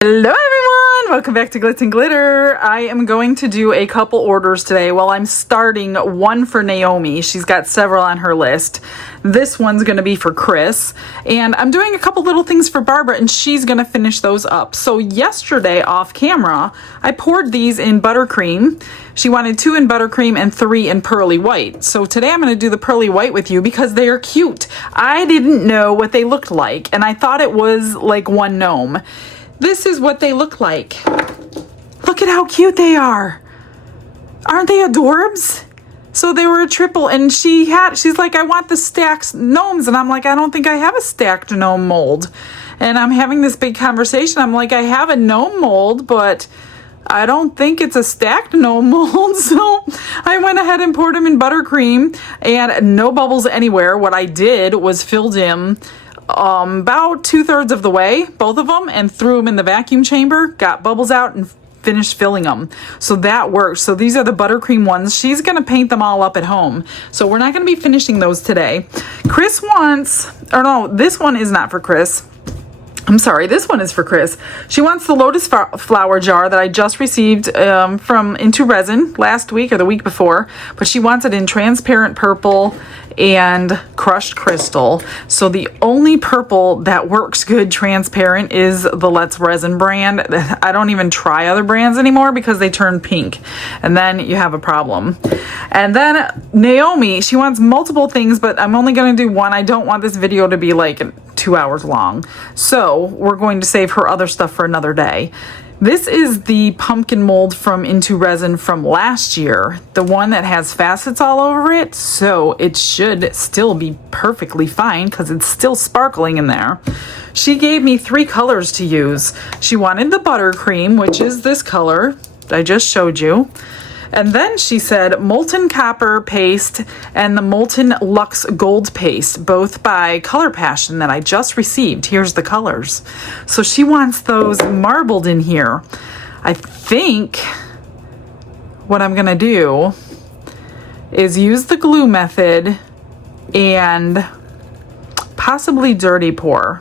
Hello everyone! Welcome back to Glitz and Glitter. I am going to do a couple orders today. Well, I'm starting one for Naomi. She's got several on her list. This one's going to be for Chris. And I'm doing a couple little things for Barbara and she's going to finish those up. So yesterday off camera, I poured these in buttercream. She wanted 2 in buttercream and 3 in pearly white. So today I'm going to do the pearly white with you because they are cute. I didn't know what they looked like and I thought it was like one gnome. This is what they look like. Look at how cute they are. Aren't they adorbs? So they were a triple and she's like, I want the stacked gnomes. And I'm like, I don't think I have a stacked gnome mold. And I'm having this big conversation. I'm like, I have a gnome mold, but I don't think it's a stacked gnome mold. So I went ahead and poured them in buttercream and no bubbles anywhere. What I did was filled in about 2/3 of the way, both of them, and threw them in the vacuum chamber, got bubbles out and finished filling them. So that works. So these are the buttercream ones. She's going to paint them all up at home. So we're not going to be finishing those today. Chris wants, or no, this one is not for Chris. I'm sorry, this one is for Chris. She wants the lotus flower jar that I just received from Into Resin last week or the week before, but she wants it in transparent purple and crushed crystal. So the only purple that works good transparent is the Let's Resin brand. I don't even try other brands anymore because they turn pink and then you have a problem. And then Naomi, she wants multiple things, but I'm only going to do one. I don't want this video to be like 2 hours long. So we're going to save her other stuff for another day. This is the pumpkin mold from Into Resin from last year, the one that has facets all over it, so it should still be perfectly fine because it's still sparkling in there. She gave me 3 colors to use. She wanted the buttercream, which is this color I just showed you. And then she said molten copper paste and the molten luxe gold paste, both by Color Passion that I just received. Here's the colors. So she wants those marbled in here. I think what I'm gonna do is use the glue method and possibly dirty pour.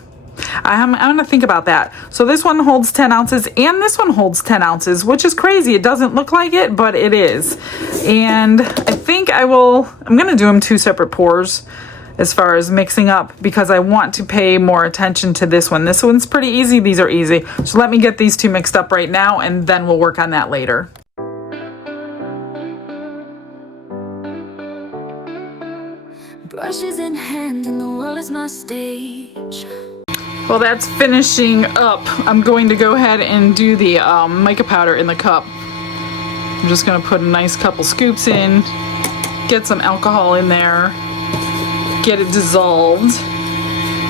I'm going to think about that. So this one holds 10 ounces and this one holds 10 ounces, which is crazy. It doesn't look like it, but it is. And I think I'm going to do them 2 separate pours as far as mixing up because I want to pay more attention to this one. This one's pretty easy. These are easy. So let me get these 2 mixed up right now and then we'll work on that later. Brushes in hand and the world is my stage. Well, that's finishing up. I'm going to go ahead and do the mica powder in the cup. I'm just going to put a nice couple scoops in, get some alcohol in there, get it dissolved,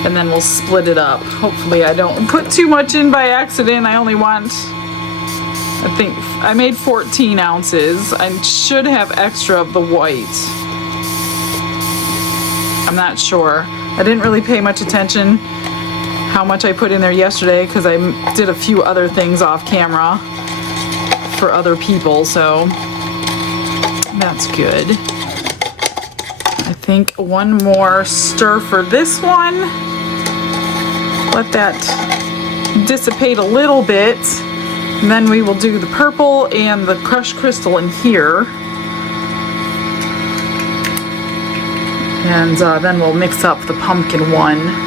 and then we'll split it up. Hopefully I don't put too much in by accident. I only want, I think I made 14 ounces. I should have extra of the white. I'm not sure. I didn't really pay much attention how much I put in there yesterday because I did a few other things off camera for other people, so that's good. I think one more stir for this one. Let that dissipate a little bit, and then we will do the purple and the crushed crystal in here. And then we'll mix up the pumpkin one.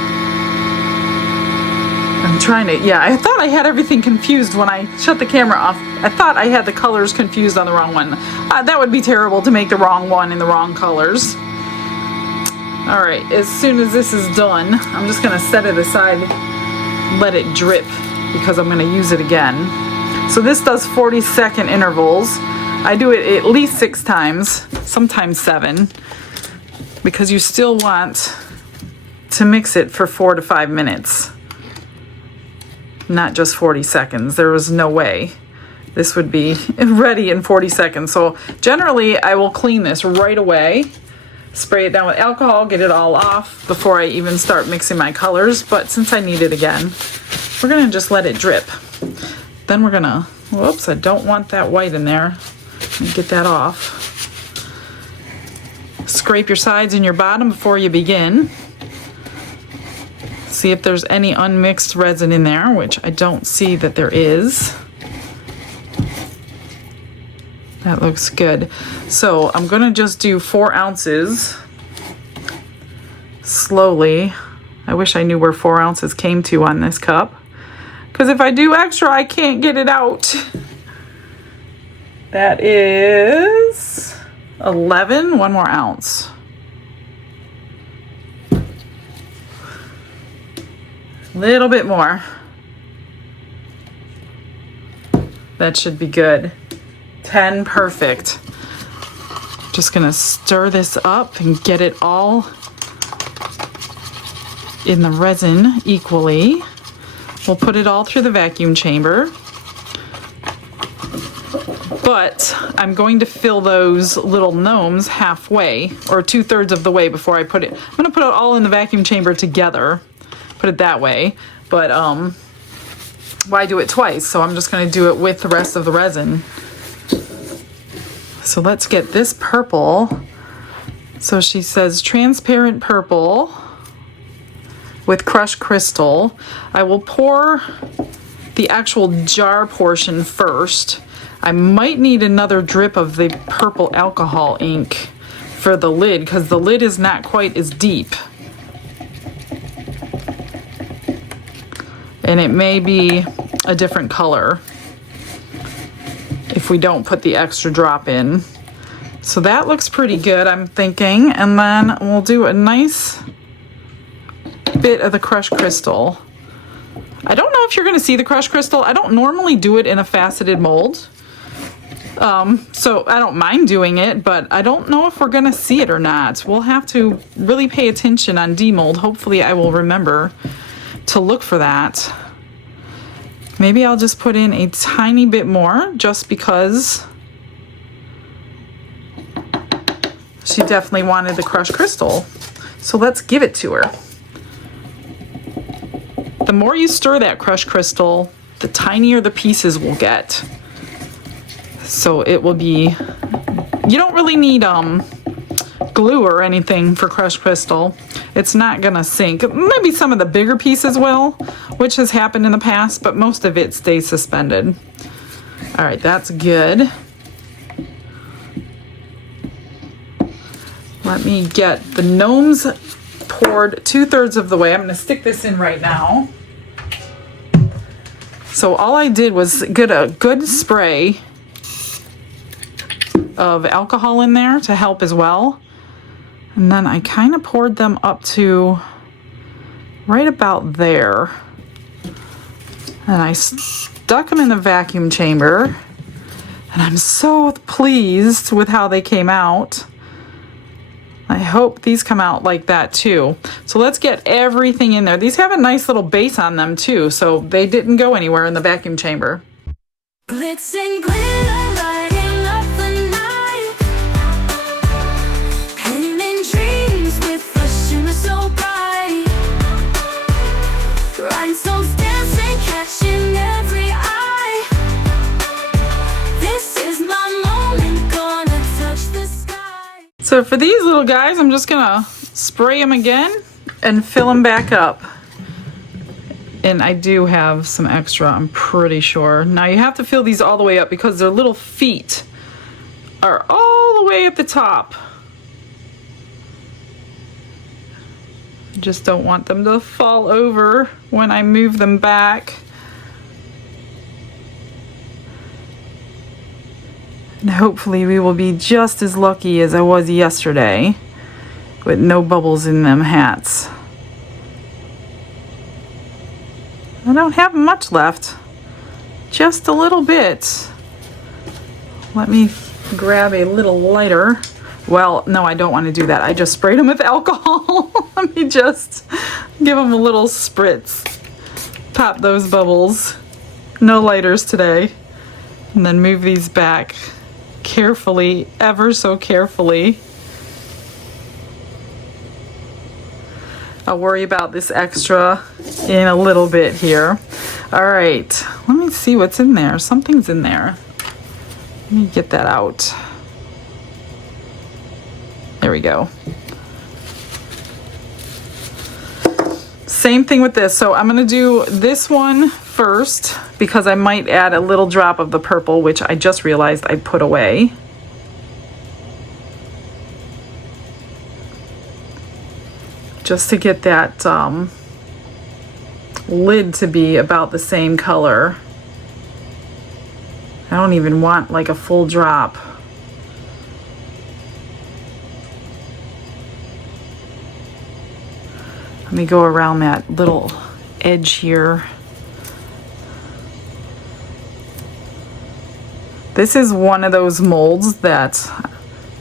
I'm trying to, yeah, I thought I had everything confused when I shut the camera off. I thought I had the colors confused on the wrong one. That would be terrible to make the wrong one in the wrong colors. All right, as soon as this is done, I'm just gonna set it aside, let it drip because I'm gonna use it again. So this does 40-second intervals. I do it at least 6 times, sometimes 7, because you still want to mix it for 4 to 5 minutes. Not just 40 seconds. There was no way this would be ready in 40 seconds. So generally I will clean this right away, spray it down with alcohol, get it all off before I even start mixing my colors. But since I need it again, we're gonna just let it drip. Then we're gonna, whoops, I don't want that white in there. Let me get that off. Scrape your sides and your bottom before you begin. see if there's any unmixed resin in there, which I don't see that there is. That looks good. So I'm gonna just do 4 ounces slowly. I wish I knew where 4 ounces came to on this cup, because if I do extra, I can't get it out. That is 11, 1 more ounce. Little bit more. That should be good. 10, perfect. Just gonna stir this up and get it all in the resin equally. We'll put it all through the vacuum chamber. But I'm going to fill those little gnomes halfway, or 2/3 of the way before I put it. I'm gonna put it all in the vacuum chamber together. Put it that way. But why do it twice? So I'm just gonna do it with the rest of the resin. So let's get this purple. So she says transparent purple with crushed crystal. I will pour the actual jar portion first. I might need another drip of the purple alcohol ink for the lid, because the lid is not quite as deep. And it may be a different color if we don't put the extra drop in. So that looks pretty good, I'm thinking. And then we'll do a nice bit of the crushed crystal. I don't know if you're gonna see the crushed crystal. I don't normally do it in a faceted mold. So I don't mind doing it, but I don't know if we're gonna see it or not. We'll have to really pay attention on demold. Hopefully I will remember to look for that. Maybe I'll just put in a tiny bit more, just because she definitely wanted the crushed crystal. So let's give it to her. The more you stir that crushed crystal, the tinier the pieces will get. So it will be, you don't really need glue or anything for crushed crystal. It's not gonna sink. Maybe some of the bigger pieces will, which has happened in the past, but most of it stays suspended. All right, that's good. Let me get the gnomes poured 2/3 of the way. I'm gonna stick this in right now. So all I did was get a good spray of alcohol in there to help as well. And then I kind of poured them up to right about there. And I stuck them in the vacuum chamber. And I'm so pleased with how they came out. I hope these come out like that too. So let's get everything in there. These have a nice little base on them too, so they didn't go anywhere in the vacuum chamber. Glitz and glitter, lighting up the night. Painting dreams with a shimmer so bright. Rhinestones dancing, catching every eye. This is my moment, gonna touch the sky. So for these little guys, I'm just gonna spray them again and fill them back up. And I do have some extra, I'm pretty sure. Now you have to fill these all the way up because their little feet are all the way at the top. Just don't want them to fall over when I move them back. And hopefully we will be just as lucky as I was yesterday with no bubbles in them hats. I don't have much left, just a little bit. Let me grab a little lighter. Well, no, I don't want to do that. I just sprayed them with alcohol. Let me just give them a little spritz. Pop those bubbles. No lighters today. And then move these back carefully, ever so carefully. I'll worry about this extra in a little bit here. All right, let me see what's in there. Something's in there. Let me get that out. There we go. Same thing with this. So I'm going to do this one first because I might add a little drop of the purple, which I just realized I put away. Just to get that lid to be about the same color. I don't even want like a full drop. Let me go around that little edge here. This is one of those molds that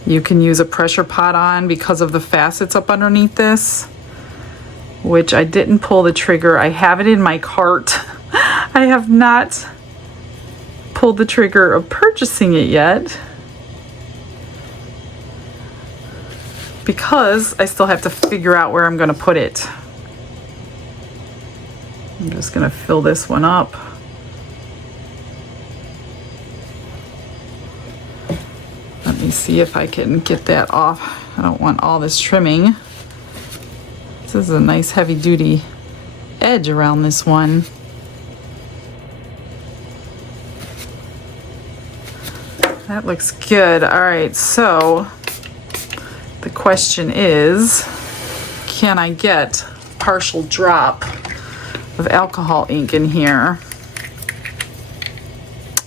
you can use a pressure pot on because of the facets up underneath this, which I didn't pull the trigger. I have it in my cart. I have not pulled the trigger of purchasing it yet because I still have to figure out where I'm going to put it. I'm just going to fill this one up. Let me see if I can get that off. I don't want all this trimming. This is a nice heavy duty edge around this one. That looks good. All right, so the question is, can I get partial drop of alcohol ink in here?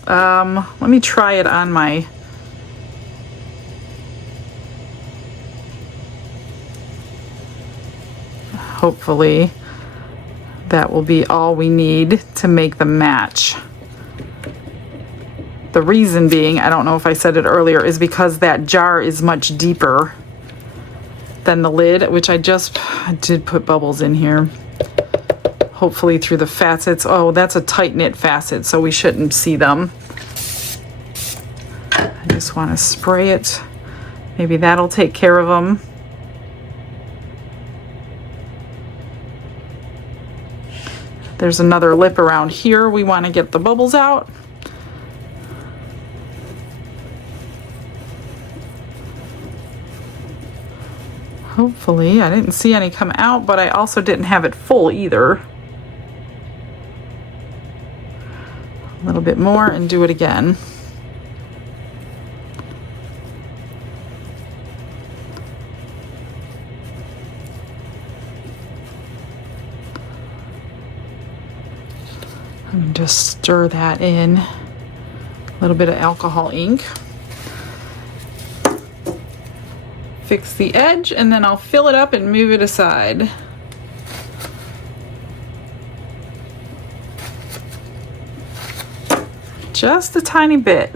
Let me try it on my hopefully that will be all we need to make the match. The reason being, I don't know if I said it earlier, is because that jar is much deeper than the lid, which I did put bubbles in here. Hopefully through the facets. Oh, that's a tight knit facet, so we shouldn't see them. I just want to spray it. Maybe that'll take care of them. There's another lip around here. We want to get the bubbles out. Hopefully, I didn't see any come out, but I also didn't have it full either. A little bit more and do it again. And just stir that in. A little bit of alcohol ink. Fix the edge, and then I'll fill it up and move it aside. Just a tiny bit.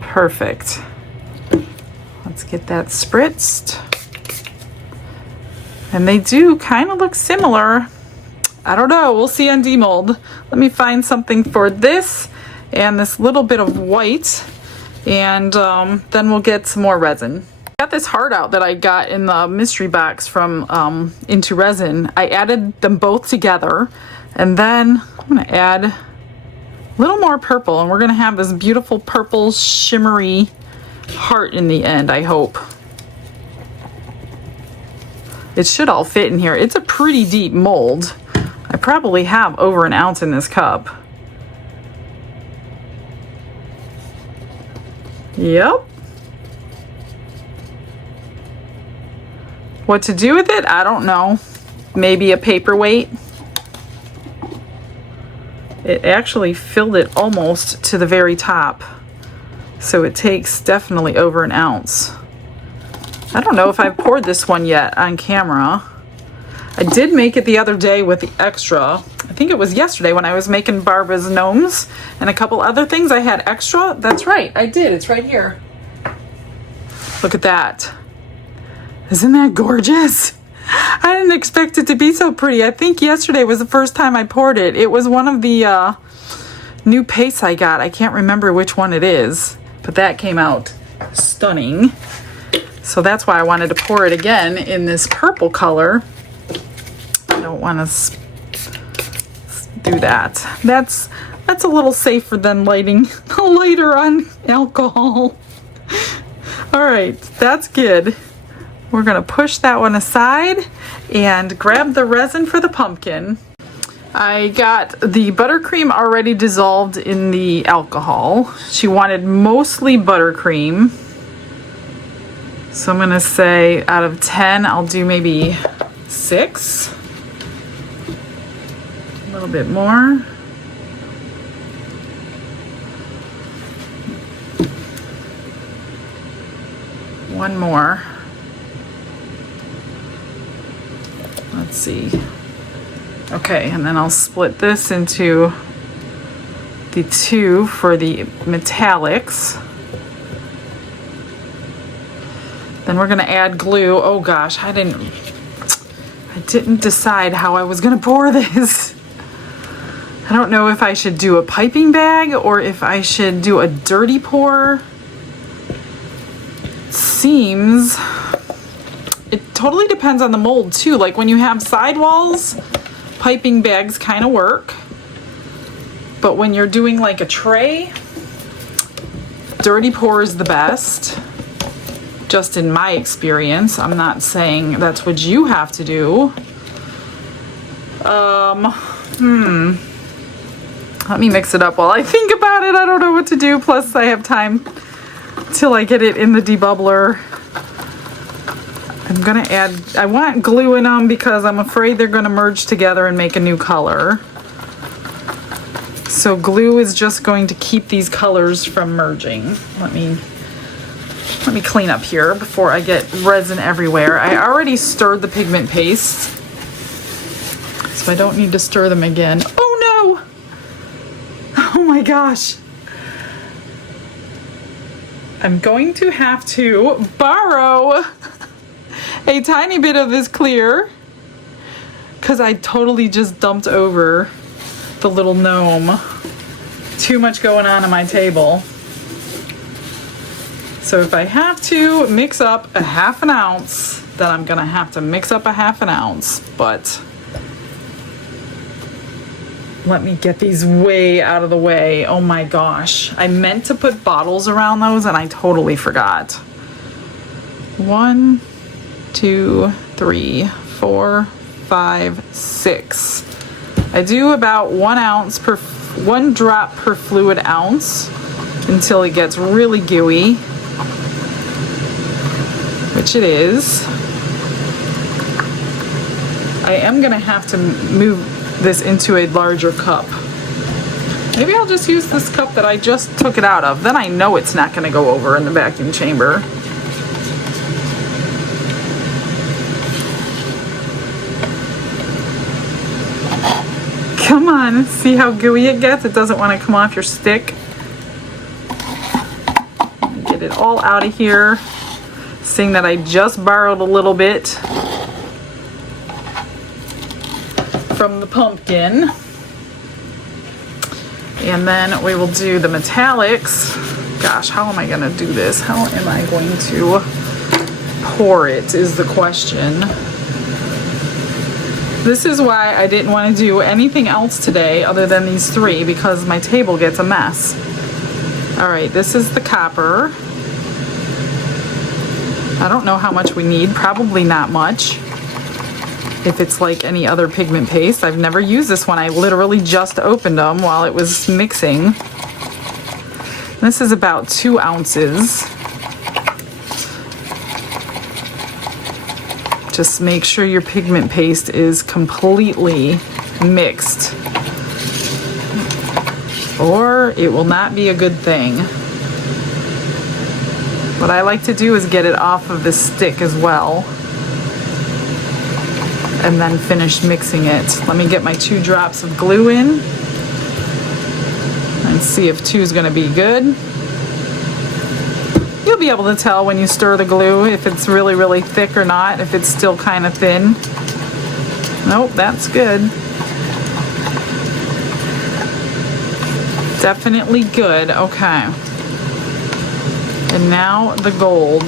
Perfect. Let's get that spritzed. And they do kind of look similar. I don't know, we'll see on Demold. Let me find something for this and this little bit of white, and then we'll get some more resin. I got this heart out that I got in the mystery box from Into Resin. I added them both together, and then I'm gonna add a little more purple, and we're gonna have this beautiful purple shimmery heart in the end, I hope. It should all fit in here. It's a pretty deep mold. I probably have over an ounce in this cup. Yep. What to do with it? I don't know. Maybe a paperweight. It actually filled it almost to the very top. So it takes definitely over an ounce. I don't know if I've poured this one yet on camera. I did make it the other day with the extra. I think it was yesterday when I was making Barbara's gnomes and a couple other things. I had extra. That's right, I did. It's right here. Look at that. Isn't that gorgeous? I didn't expect it to be so pretty. I think yesterday was the first time I poured it. It was one of the new pastes I got. I can't remember which one it is, but that came out stunning. So that's why I wanted to pour it again in this purple color. I don't want to do that. That's a little safer than lighting a lighter on alcohol. All right, that's good. We're gonna push that one aside and grab the resin for the pumpkin. I got the buttercream already dissolved in the alcohol. She wanted mostly buttercream. So I'm gonna say out of 10, I'll do maybe 6. A little bit more. One more. Let's see. Okay, and then I'll split this into the 2 for the metallics. Then we're gonna add glue. Oh gosh, I didn't decide how I was gonna pour this. I don't know if I should do a piping bag or if I should do a dirty pour. Seems it totally depends on the mold too. Like when you have sidewalls, piping bags kind of work. But when you're doing like a tray, dirty pour is the best. Just in my experience. I'm not saying that's what you have to do. Let me mix it up while I think about it. I don't know what to do. Plus I have time till I get it in the debubbler. I'm gonna add, I want glue in them because I'm afraid they're gonna merge together and make a new color. So glue is just going to keep these colors from merging. Let me clean up here before I get resin everywhere. I already stirred the pigment paste, so I don't need to stir them again. Oh no! Oh my gosh. I'm going to have to borrow a tiny bit of this clear because I totally just dumped over the little gnome. Too much going on my table. So if I have to mix up a 1/2 ounce, then I'm gonna have to mix up a 1/2 ounce, but let me get these way out of the way. Oh my gosh. I meant to put bottles around those and I totally forgot. 1, 2, 3, 4, 5, 6. I do about 1 ounce per, 1 drop per fluid ounce until it gets really gooey, which it is. I am gonna have to move this into a larger cup. Maybe I'll just use this cup that I just took it out of. Then I know it's not gonna go over in the vacuum chamber. Come on, see how gooey it gets? It doesn't want to come off your stick. Get it all out of here. Seeing that I just borrowed a little bit from the pumpkin. And then we will do the metallics. Gosh, how am I gonna do this? How am I going to pour it is the question. This is why I didn't want to do anything else today other than these 3 because my table gets a mess. All right, this is the copper. I don't know how much we need, probably not much. If it's like any other pigment paste. I've never used this one. I literally just opened them while it was mixing. This is about 2 ounces. Just make sure your pigment paste is completely mixed, or it will not be a good thing. What I like to do is get it off of the stick as well, and then finish mixing it. Let me get my 2 drops of glue in and see if 2 is going to be good. You'll be able to tell when you stir the glue if it's really, really thick or not, if it's still kind of thin. Nope, that's good. Definitely good. Okay. And now the gold.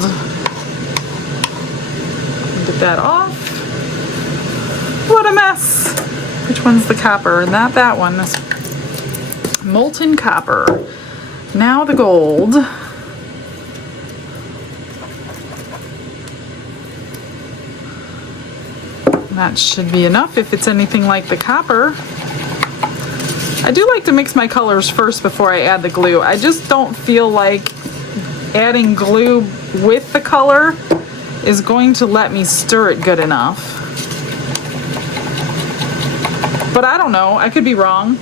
Get that off. What a mess. Which one's the copper? Not that one. This molten copper. Now the gold. That should be enough if it's anything like the copper. I do like to mix my colors first before I add the glue. I just don't feel like adding glue with the color is going to let me stir it good enough. But I don't know, I could be wrong.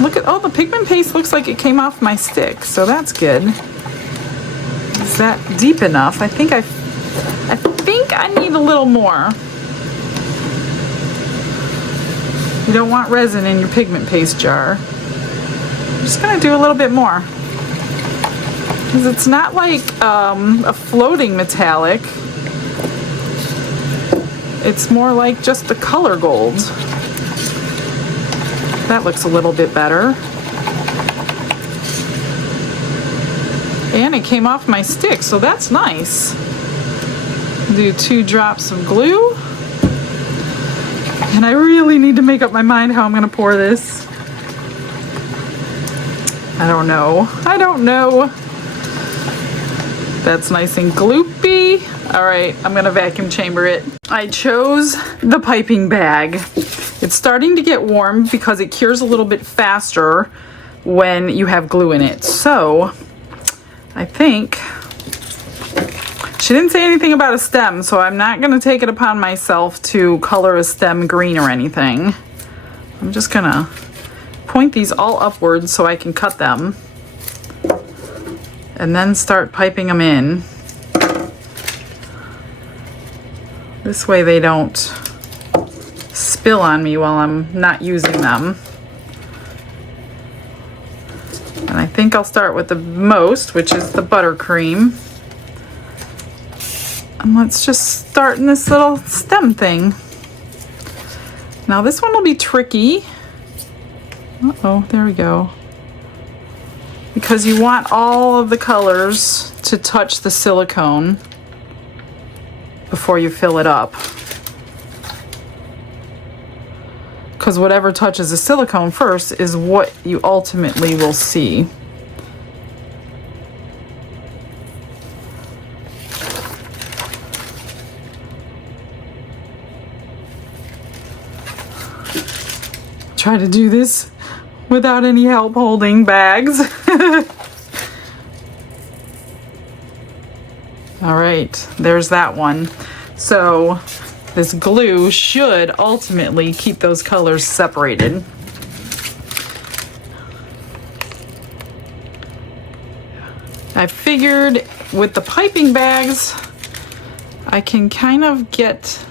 Look at, oh, the pigment paste looks like it came off my stick, so that's good. Is that deep enough? I think I need a little more. You don't want resin in your pigment paste jar. I'm just gonna do a little bit more. Because it's not like a floating metallic. It's more like just the color gold. That looks a little bit better. And it came off my stick, so that's nice. Do 2 drops of glue. And I really need to make up my mind how I'm gonna pour this. I don't know. That's nice and gloopy. All right, I'm gonna vacuum chamber it. I chose the piping bag. It's starting to get warm because it cures a little bit faster when you have glue in it. So I think she didn't say anything about a stem, so I'm not gonna take it upon myself to color a stem green or anything. I'm just gonna point these all upwards so I can cut them and then start piping them in. This way they don't spill on me while I'm not using them. And I think I'll start with the most, which is the buttercream. And let's just start in this little stem thing. Now this one will be tricky. Uh-oh, there we go. Because you want all of the colors to touch the silicone before you fill it up. Because whatever touches the silicone first is what you ultimately will see. Try to do this without any help holding bags. All right, there's that one. So this glue should ultimately keep those colors separated. I figured with the piping bags, I can kind of get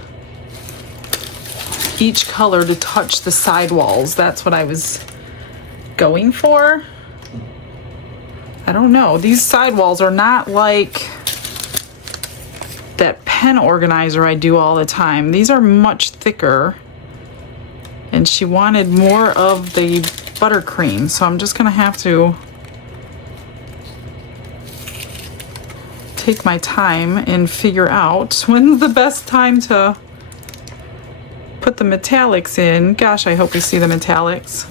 each color to touch the sidewalls. That's what I was going for. I don't know. These sidewalls are not like that pen organizer I do all the time. These are much thicker. And she wanted more of the buttercream, so I'm just gonna have to take my time and figure out when's the best time to put the metallics in. Gosh, I hope you see the metallics.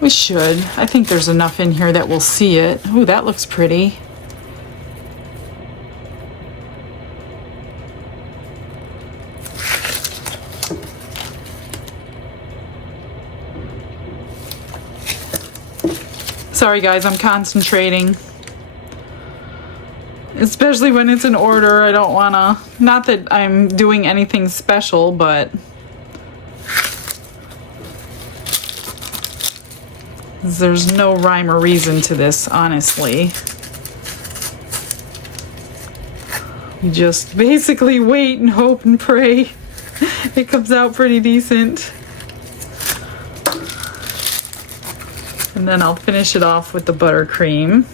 We should. I think there's enough in here that we'll see it. Ooh, that looks pretty. Sorry guys, I'm concentrating. Especially when it's an order, I don't wanna, not that I'm doing anything special, but there's no rhyme or reason to this, honestly. You just basically wait and hope and pray it comes out pretty decent. And then I'll finish it off with the buttercream.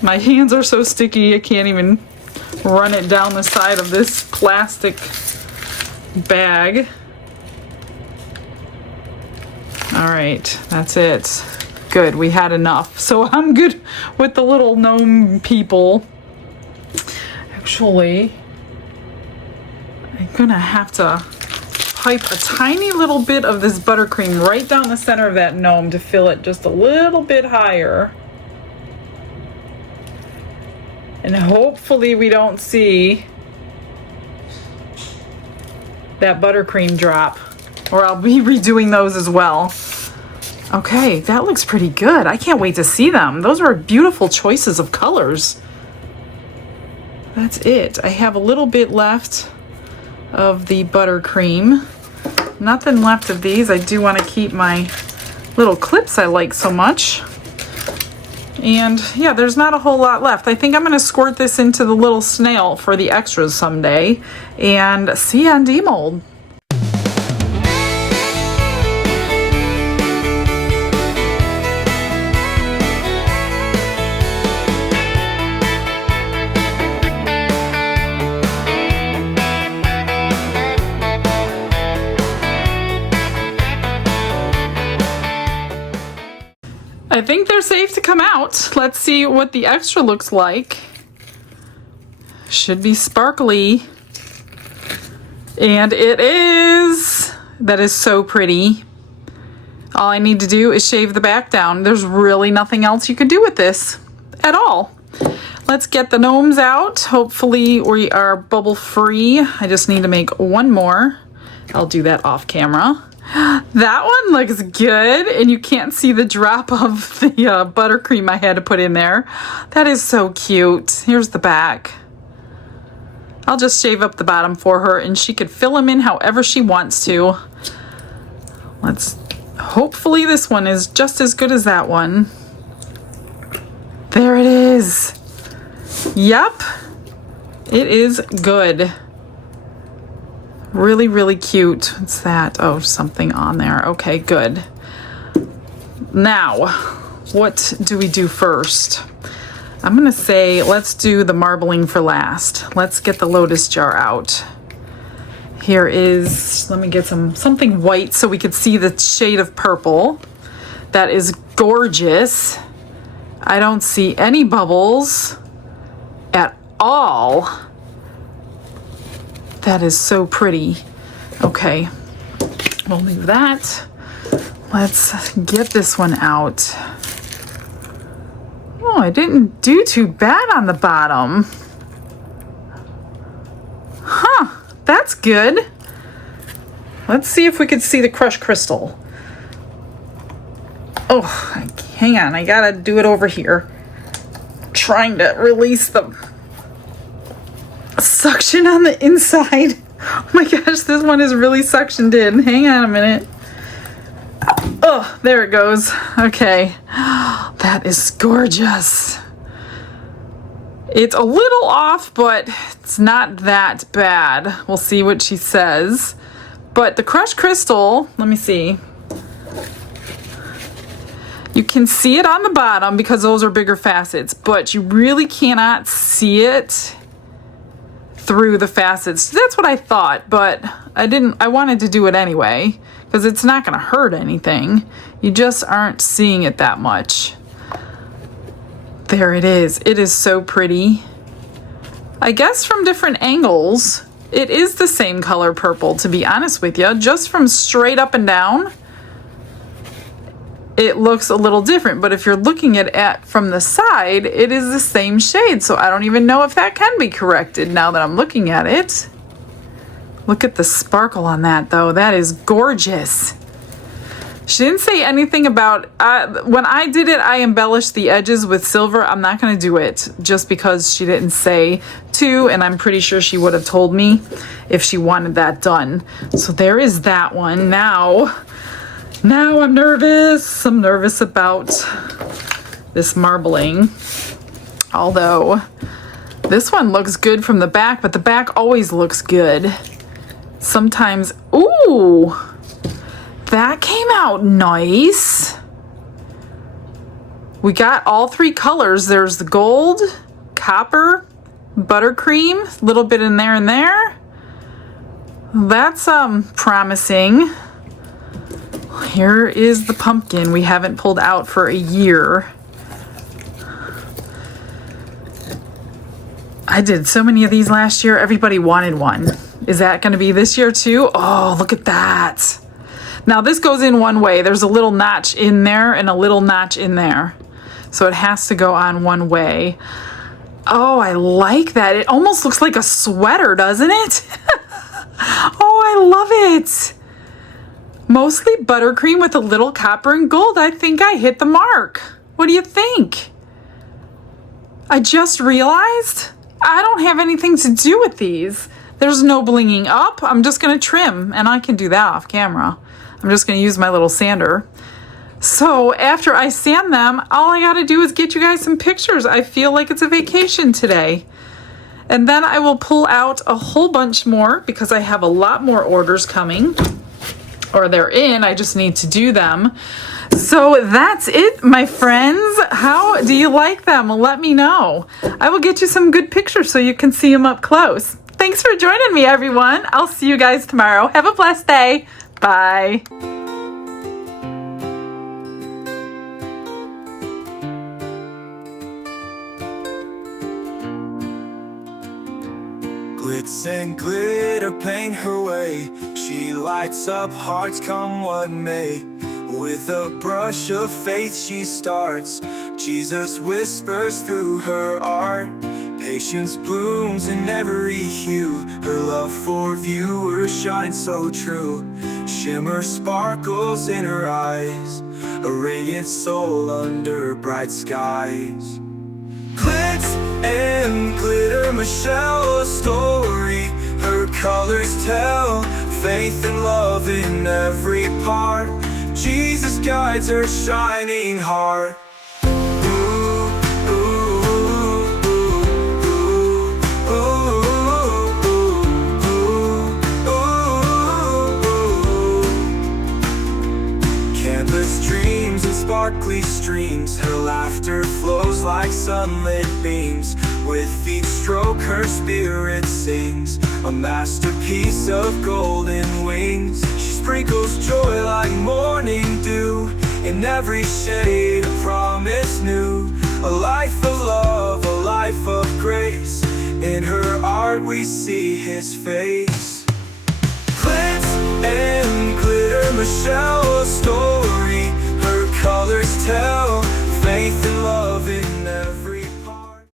My hands are so sticky I can't even run it down the side of this plastic bag. All right, that's it. Good, we had enough. So I'm good with the little gnome people. actually, I'm gonna have to pipe a tiny little bit of this buttercream right down the center of that gnome to fill it just a little bit higher. And hopefully we don't see that buttercream drop, or I'll be redoing those as well. Okay, that looks pretty good. I can't wait to see them. Those are beautiful choices of colors. That's it. I have a little bit left of the buttercream. Nothing left of these. I do want to keep my little clips I like so much. And yeah, there's not a whole lot left. I think I'm going to squirt this into the little snail for the extras someday. And see you on Demold. I think they're safe to come out. Let's see what the extra looks like. Should be sparkly. And it is. That is so pretty. All I need to do is shave the back down. There's really nothing else you could do with this at all. Let's get the gnomes out. Hopefully we are bubble free. I just need to make one more. I'll do that off camera. That one looks good, and you can't see the drop of the buttercream I had to put in there. That is so cute. Here's the back. I'll just shave up the bottom for her, and she could fill them in however she wants to. Hopefully this one is just as good as that one. There it is. Yep, it is good. Really, really cute. What's that? Oh, something on there. Okay, good. Now, what do we do first? I'm gonna say let's do the marbling for last. Let's get the lotus jar out. Here is, let me get something white so we could see the shade of purple. That is gorgeous. I don't see any bubbles at all. That is so pretty. Okay, we'll leave that. Let's get this one out. Oh, I didn't do too bad on the bottom. Huh, that's good. Let's see if we could see the crushed crystal. Oh, hang on, I gotta do it over here. Trying to release the suction on the inside. Oh my gosh, this one is really suctioned in. Hang on a minute. Oh, there it goes. Okay. That is gorgeous. It's a little off, but it's not that bad. We'll see what she says. But the crushed crystal, let me see. You can see it on the bottom because those are bigger facets, but you really cannot see it through the facets. That's what I thought, but I wanted to do it anyway because it's not going to hurt anything. You just aren't seeing it that much. There it is. It is so pretty. I guess from different angles, it is the same color purple, to be honest with you. Just from straight up and down, it looks a little different, but if you're looking at it from the side, it is the same shade. So I don't even know if that can be corrected now that I'm looking at it. Look at the sparkle on that though. That is gorgeous. She didn't say anything about, when I did it, I embellished the edges with silver. I'm not going to do it just because she didn't say to, and I'm pretty sure she would have told me if she wanted that done. So there is that one. Now I'm nervous. I'm nervous about this marbling. Although this one looks good from the back, but the back always looks good. Sometimes, ooh, that came out nice. We got all three colors. There's the gold, copper, buttercream, a little bit in there and there. That's promising. Here is the pumpkin we haven't pulled out for a year. I did so many of these last year. Everybody wanted one. Is that going to be this year too? Oh, look at that. Now this goes in one way. There's a little notch in there and a little notch in there. So it has to go on one way. Oh, I like that. It almost looks like a sweater, doesn't it? Oh, I love it. Mostly buttercream with a little copper and gold. I think I hit the mark. What do you think? I just realized I don't have anything to do with these. There's no blinging up. I'm just going to trim, and I can do that off camera. I'm just going to use my little sander. So after I sand them, all I got to do is get you guys some pictures. I feel like it's a vacation today. And then I will pull out a whole bunch more because I have a lot more orders coming. Or they're in, I just need to do them. So that's it, my friends. How do you like them? Let me know. I will get you some good pictures so you can see them up close. Thanks for joining me, everyone. I'll see you guys tomorrow. Have a blessed day. Bye. Glitz and glitter paint her way. She lights up hearts come what may. With a brush of faith she starts. Jesus whispers through her art. Patience blooms in every hue. Her love for viewers shines so true. Shimmer sparkles in her eyes. A radiant soul under bright skies. Glitz and glitter, Michelle, a story. Her colors tell faith and love in every part. Jesus guides her shining heart. Canvas dreams and sparkly streams. Her laughter flows like sunlit beams. With each stroke her spirit sings. A masterpiece of golden wings. She sprinkles joy like morning dew. In every shade a promise new. A life of love, a life of grace. In her art we see his face. Glitz and glitter, Michelle, a story. Her colors tell faith and love